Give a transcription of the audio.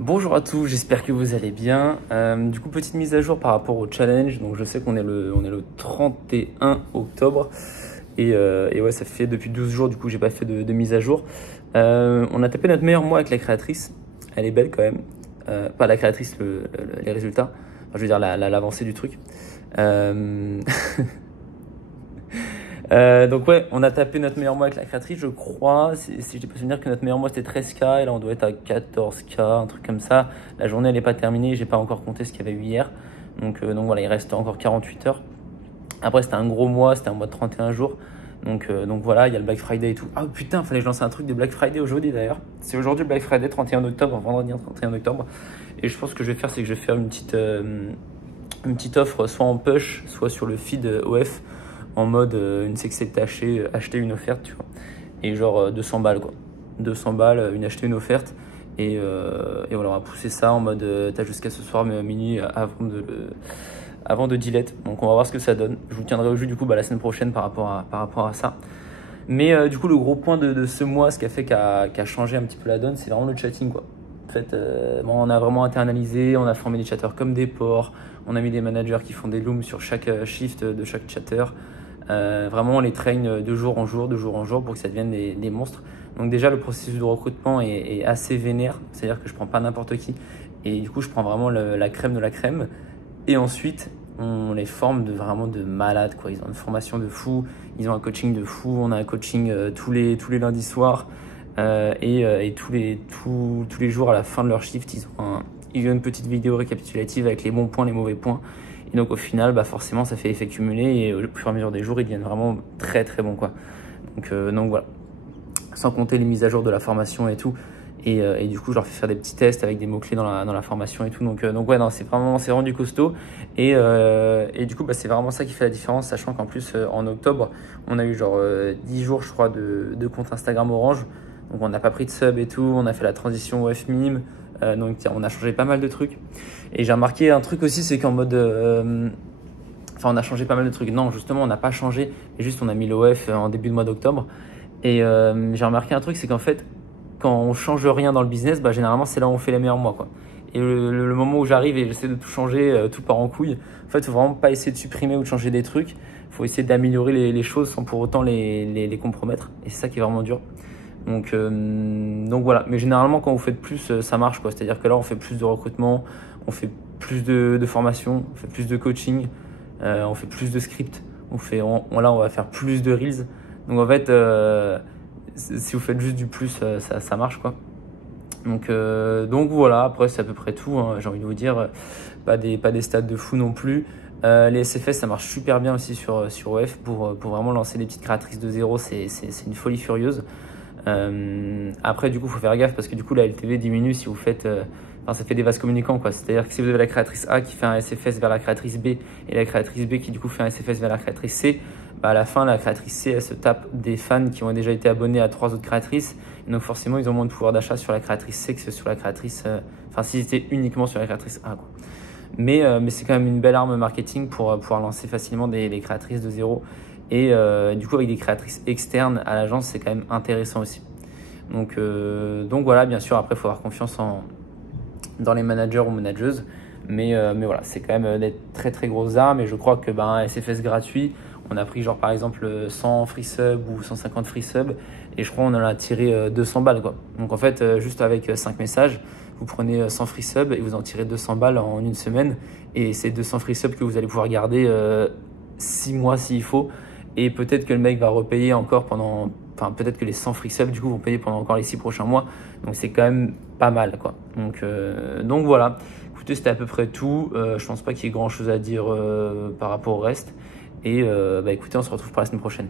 Bonjour à tous, j'espère que vous allez bien. Du coup, petite mise à jour par rapport au challenge. Donc, je sais qu'on est le 31 octobre. Et ouais, ça fait depuis 12 jours, du coup, j'ai pas fait de mise à jour. On a tapé notre meilleur mois avec la créatrice. Elle est belle quand même. Pas la créatrice, les résultats. Enfin, je veux dire l'avancée du truc. Euh, donc ouais, on a tapé notre meilleur mois avec la créatrice, je crois. Si je peux souvenir que notre meilleur mois c'était 13K et là on doit être à 14K, un truc comme ça. La journée elle n'est pas terminée, j'ai pas encore compté ce qu'il y avait eu hier. Donc voilà, il reste encore 48 heures. Après c'était un gros mois, c'était un mois de 31 jours. Donc voilà, il y a le Black Friday et tout. Ah putain, fallait que je lance un truc de Black Friday aujourd'hui d'ailleurs. C'est aujourd'hui le Black Friday, 31 octobre, vendredi 31 octobre. Et je pense que je vais faire, c'est que je vais faire une petite offre soit en push, soit sur le feed OF en mode une sexette acheter une offerte, tu vois. Et genre 200 balles quoi. 200 balles, une acheter une offerte. Et voilà, on va pousser ça en mode t'as jusqu'à ce soir minuit avant de delete. Donc on va voir ce que ça donne. Je vous tiendrai au jus du coup la semaine prochaine par rapport à ça. Mais du coup le gros point de ce mois, ce qui a changé un petit peu la donne, c'est vraiment le chatting quoi. En fait, on a vraiment internalisé, on a formé des chatteurs comme des porcs, on a mis des managers qui font des looms sur chaque shift de chaque chatter. Vraiment, on les traîne de jour en jour pour que ça devienne des monstres. Donc déjà, le processus de recrutement est assez vénère, c'est-à-dire que je prends pas n'importe qui. Et du coup, je prends vraiment la crème de la crème. Et ensuite, on les forme vraiment de malades, quoi. Ils ont une formation de fou, ils ont un coaching de fou. On a un coaching tous les lundis soirs. Et tous les jours à la fin de leur shift, ils ont une petite vidéo récapitulative avec les bons points, les mauvais points. Et donc au final, forcément, ça fait effet cumulé et au fur et à mesure des jours, ils deviennent vraiment très très bons quoi. Donc voilà, sans compter les mises à jour de la formation et tout. Et du coup, je leur fais faire des petits tests avec des mots-clés dans la formation et tout. Donc ouais, non, c'est vraiment du costaud. Et du coup, c'est vraiment ça qui fait la différence, sachant qu'en plus, en octobre, on a eu genre 10 jours, je crois, de compte Instagram Orange. Donc on n'a pas pris de sub et tout, on a fait la transition OF mime. Donc on a changé pas mal de trucs. Et j'ai remarqué un truc aussi, c'est qu'en mode... Enfin, on a changé pas mal de trucs. Non, justement, on n'a pas changé. Juste, on a mis l'OF en début de mois d'octobre. Et j'ai remarqué un truc, c'est qu'en fait, quand on change rien dans le business, généralement, c'est là où on fait les meilleurs mois, quoi. Et le moment où j'arrive et j'essaie de tout changer, tout part en couille, en fait, il faut vraiment pas essayer de supprimer ou de changer des trucs. Il faut essayer d'améliorer les choses sans pour autant les compromettre. Et c'est ça qui est vraiment dur. Donc voilà, mais généralement quand vous faites plus, ça marche quoi. C'est-à-dire que là on fait plus de recrutement, on fait plus de formation, on fait plus de coaching, on fait plus de script, là on va faire plus de reels. Donc en fait, si vous faites juste du plus, ça marche quoi. Donc voilà, après c'est à peu près tout, hein, j'ai envie de vous dire, pas des stats de fou non plus. Les SFS ça marche super bien aussi sur OF pour vraiment lancer des petites créatrices de zéro, c'est une folie furieuse. Après du coup faut faire gaffe parce que du coup la LTV diminue si vous faites ça fait des vases communicants quoi, c'est à dire que si vous avez la créatrice A qui fait un SFS vers la créatrice B et la créatrice B qui du coup fait un SFS vers la créatrice C, à la fin la créatrice C elle se tape des fans qui ont déjà été abonnés à 3 autres créatrices et donc forcément ils ont moins de pouvoir d'achat sur la créatrice C que sur la créatrice s'ils étaient uniquement sur la créatrice A quoi. Mais c'est quand même une belle arme marketing pour pouvoir lancer facilement des créatrices de zéro. Et du coup, avec des créatrices externes à l'agence, c'est quand même intéressant aussi. Donc voilà, bien sûr, après, il faut avoir confiance dans les managers ou manageuses. Mais voilà, c'est quand même des très très grosses armes. Et je crois que un SFS gratuit, on a pris genre par exemple 100 free sub ou 150 free sub. Et je crois qu'on en a tiré 200 balles quoi. Donc en fait, juste avec 5 messages, vous prenez 100 free sub et vous en tirez 200 balles en une semaine. Et c'est 200 free sub que vous allez pouvoir garder 6 mois s'il faut. Et peut-être que le mec va repayer encore peut-être que les 100 free subs du coup vont payer pendant encore les 6 prochains mois. Donc c'est quand même pas mal quoi. Donc voilà. Écoutez, c'était à peu près tout. Je pense pas qu'il y ait grand chose à dire par rapport au reste. Et écoutez, on se retrouve pour la semaine prochaine.